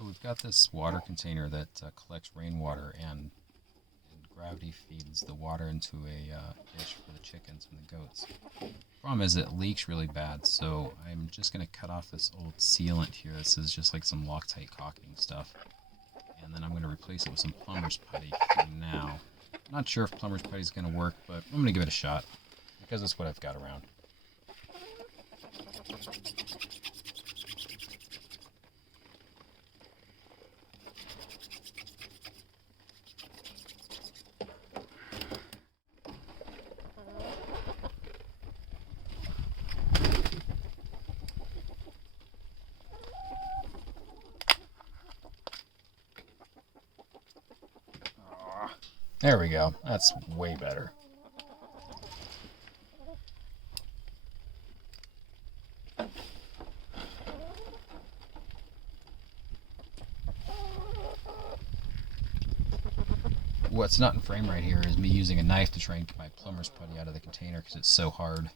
So we've got this water container that collects rainwater and gravity feeds the water into a dish for the chickens and the goats. Problem is it leaks really bad, so I'm just going to cut off this old sealant here. This is just like some Loctite caulking stuff. And then I'm going to replace it with some plumber's putty for now. Not sure if plumber's putty is going to work, but I'm going to give it a shot because it's what I've got around. There we go. That's way better. What's not in frame right here is me using a knife to try and get my plumber's putty out of the container because it's so hard.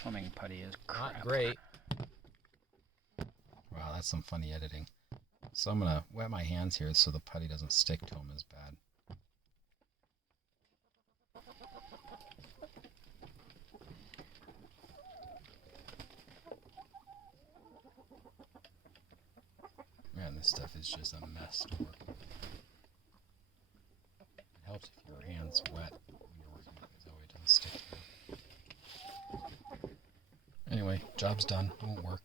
Plumbing putty is crap. Not great. Wow, that's some funny editing. So I'm going to wet my hands here so the putty doesn't stick to them as bad. Man, this stuff is just a mess to work with. It helps if your hand's wet when you're working with it, that way it doesn't stick to you. Anyway, job's done. It won't work.